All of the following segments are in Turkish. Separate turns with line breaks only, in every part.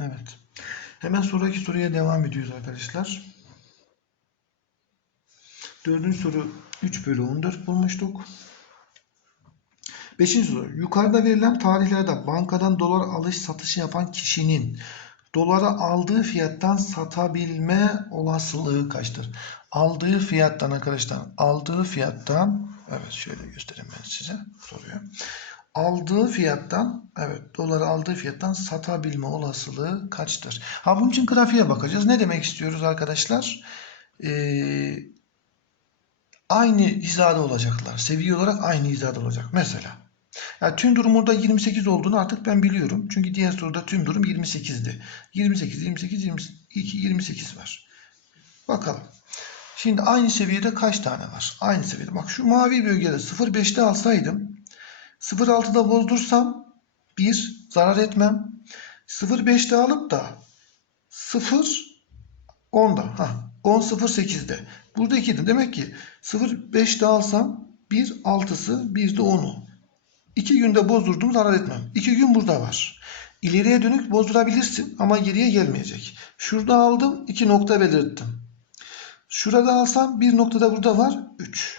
Evet. Hemen sonraki soruya devam ediyoruz arkadaşlar. Dördüncü soru 3 bölü 14 bulmuştuk. Beşinci soru. Yukarıda verilen tarihlerde bankadan dolar alış satışı yapan kişinin dolara aldığı fiyattan satabilme olasılığı kaçtır? Aldığı fiyattan arkadaşlar, aldığı fiyattan, evet şöyle göstereyim ben size. Aldığı fiyattan, evet doları aldığı fiyattan satabilme olasılığı kaçtır? Ha bunun için grafiğe bakacağız. Ne demek istiyoruz arkadaşlar? Ee, aynı hizada olacaklar. Seviye olarak aynı hizada olacak. Mesela yani tüm durum burada 28 olduğunu artık ben biliyorum. Çünkü diğer soruda tüm durum 28'di. 28, 28, 22, 28 var. Bakalım. Şimdi aynı seviyede kaç tane var? Aynı seviyede. Bak şu mavi bölgede 0.5'te alsaydım 0.6'da bozdursam 1 zarar etmem. 0.5'te alıp da 0 10'da. Ha, 10 0.8'de. Burada 2'di. Demek ki 0.5'te alsam 1 6'sı 1 de 10'u. 2 günde bozdurdum zarar etmem. 2 gün burada var. İleriye dönük bozdurabilirsin ama geriye gelmeyecek. Şurada aldım 2 nokta belirttim. Şurada alsam bir noktada burada var 3.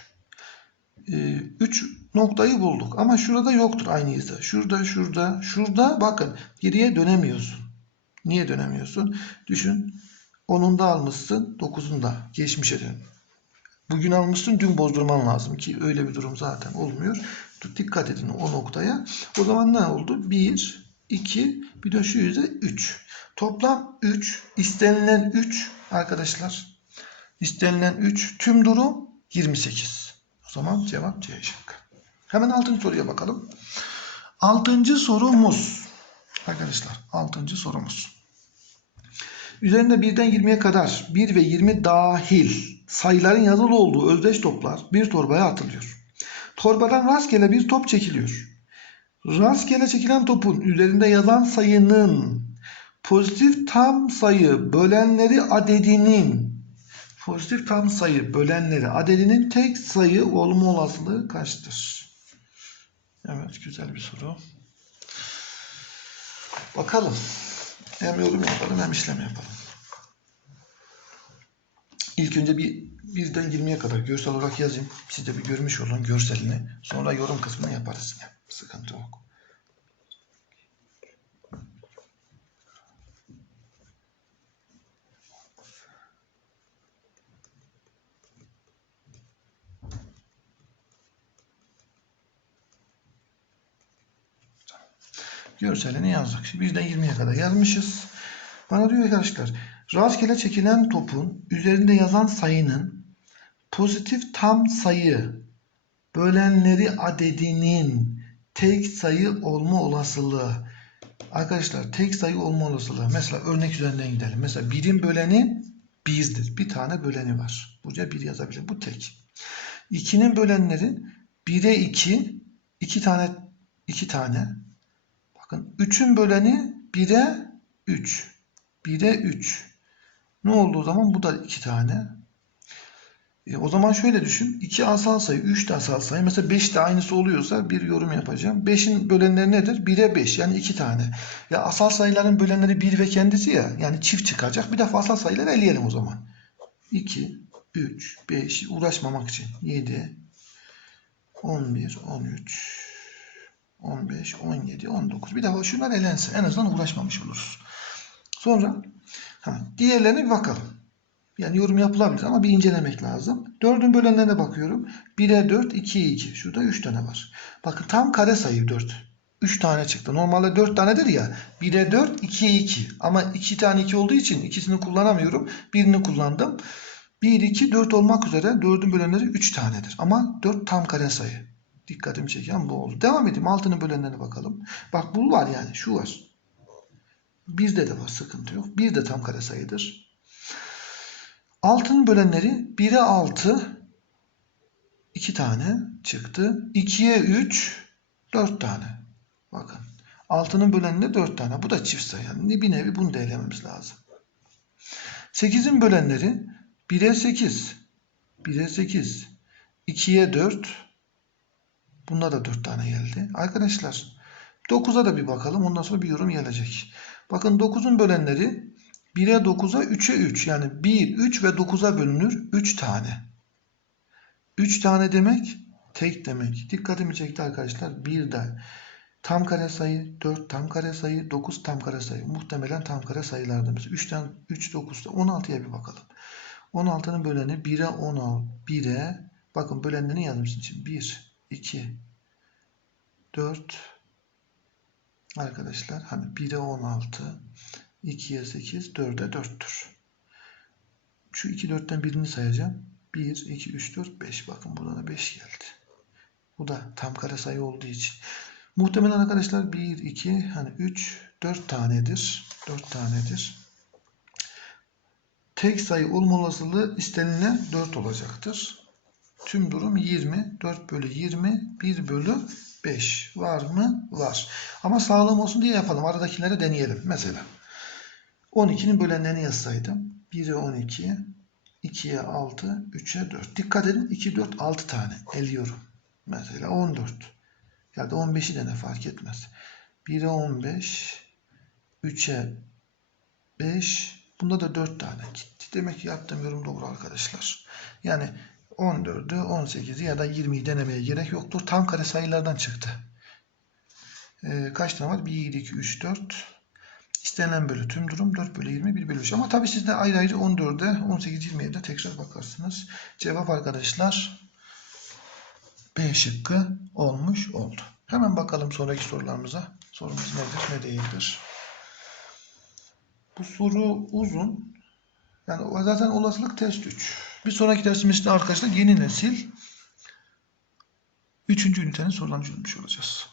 3 noktayı bulduk ama şurada yoktur aynı hizada. Şurada, şurada, şurada bakın geriye dönemiyorsun. Niye dönemiyorsun? Düşün 10'unda almışsın 9'unda geçmişe dön. Bugün almışsın dün bozdurman lazım ki öyle bir durum zaten olmuyor. Dikkat edin o noktaya. O zaman ne oldu? 1, 2, bir de şu yüze 3. Toplam 3, istenilen 3 arkadaşlar. İstenilen 3, tüm durum 28. O zaman cevap C şıkkı. Hemen 6. soruya bakalım. 6. sorumuz. Arkadaşlar 6. sorumuz. Üzerinde 1'den 20'ye kadar 1 ve 20 dahil sayıların yazılı olduğu özdeş toplar bir torbaya atılıyor. Torbadan rastgele bir top çekiliyor. Rastgele çekilen topun üzerinde yazan sayının pozitif tam sayı bölenleri adedinin pozitif tam sayı bölenleri adedinin tek sayı olma olasılığı kaçtır? Evet güzel bir soru. Bakalım. Hem yorum yapalım hem işlem yapalım. İlk önce bir birden 20'ye kadar görsel olarak yazayım. Siz de bir görmüş olun görselini. Sonra yorum kısmını yaparız. Sıkıntı yok. Görselini yazdık. Şimdi birden 20'ye kadar yazmışız. Bana diyor arkadaşlar rastgele çekilen topun üzerinde yazan sayının pozitif tam sayı bölenleri adedinin tek sayı olma olasılığı. Arkadaşlar tek sayı olma olasılığı. Mesela örnek üzerinden gidelim. Mesela birin böleni birdir. Bir tane böleni var. Buraya bir yazabilirim. Bu tek. 2'nin bölenleri 1'e 2, 2 tane 2 tane. Bakın 3'ün böleni 1'e 3. 1'e 3. Ne oldu o zaman? Bu da 2 tane. E, o zaman şöyle düşün. 2 asal sayı, 3 de asal sayı. Mesela 5 de aynısı oluyorsa bir yorum yapacağım. 5'in bölenleri nedir? 1'e 5 yani 2 tane. Ya asal sayıların bölenleri 1 ve kendisi ya. Yani çift çıkacak. Bir defa asal sayıları eleyelim o zaman. 2, 3, 5 uğraşmamak için. 7, 11, 13, 15, 17, 19. Bir defa şunlar elensin. En azından uğraşmamış oluruz. Sonra ha, diğerlerine bir bakalım. Yani yorum yapılabilir ama bir incelemek lazım. 4'ün bölenlerine bakıyorum. 1'e 4, 2'ye 2. Şurada 3 tane var. Bakın tam kare sayı 4. 3 tane çıktı. Normalde 4 tanedir ya. 1'e 4, 2'ye 2. Ama 2 tane 2 olduğu için ikisini kullanamıyorum. Birini kullandım. 1, 2, 4 olmak üzere 4'ün bölenleri 3 tanedir. Ama 4 tam kare sayı. Dikkatimi çeken bu oldu. Devam edeyim. 6'nın bölenlerine bakalım. Bak bu var yani. Şu var. Bizde de var. Sıkıntı yok. 1 de tam kare sayıdır. Altın bölenleri 1'e 6 2 tane çıktı. 2'ye 3 4 tane. Bakın. Altının bölenleri 4 tane. Bu da çift sayı. Yani bir nevi bunu da elememiz lazım. 8'in bölenleri 1'e 8 1'e 8 2'ye 4 Bunda da 4 tane geldi. Arkadaşlar 9'a da bir bakalım. Ondan sonra bir yorum gelecek. Bakın 9'un bölenleri 1'e 9'a 3'e 3. Yani 1, 3 ve 9'a bölünür 3 tane. 3 tane demek tek demek. Dikkatimi çekti arkadaşlar. Bir de tam kare sayı, 4 tam kare sayı, 9 tam kare sayı. Muhtemelen tam kare sayılardır. Mesela 3'ten 3, 9'da 16'ya bir bakalım. 16'nın böleni 1'e 16. 1'e bakın bölenlerini yazmışsın için. 1, 2, 4 arkadaşlar hani 1'e 16, 2'ye 8, 4'e 4'tür. Şu 2 4'ten birini sayacağım. 1, 2, 3, 4, 5. Bakın burada da 5 geldi. Bu da tam kare sayı olduğu için. Muhtemelen arkadaşlar 1, 2, hani 3, 4 tanedir. 4 tanedir. Tek sayı olma olasılığı istenilen 4 olacaktır. Tüm durum 20. 4 bölü 20, 1 bölü 5. Var mı? Var. Ama sağlam olsun diye yapalım. Aradakileri deneyelim. Mesela 12'nin bölenlerini yazsaydım. 1'e 12, 2'ye 6, 3'e 4. Dikkat edin 2, 4, 6 tane eliyorum. Mesela 14. Ya da 15'i de ne fark etmez. 1'e 15, 3'e 5. Bunda da 4 tane gitti. Demek ki yaptığım yorum doğru arkadaşlar. Yani 14'ü, 18'i ya da 20'yi denemeye gerek yoktur. Tam kare sayılardan çıktı. Ee, kaç tane var? 1, 2, 3, 4. İstenilen bölü tüm durum 4 bölü 20, 1 bölü 3. Ama tabii siz de ayrı ayrı 14'e, 18, 20'ye de tekrar bakarsınız. Cevap arkadaşlar B şıkkı olmuş oldu. Hemen bakalım sonraki sorularımıza. Sorumuz nedir, ne değildir. Bu soru uzun. Yani zaten olasılık test 3. Bir sonraki dersimizde arkadaşlar yeni nesil 3. ünitenin sorularını çözmüş olacağız.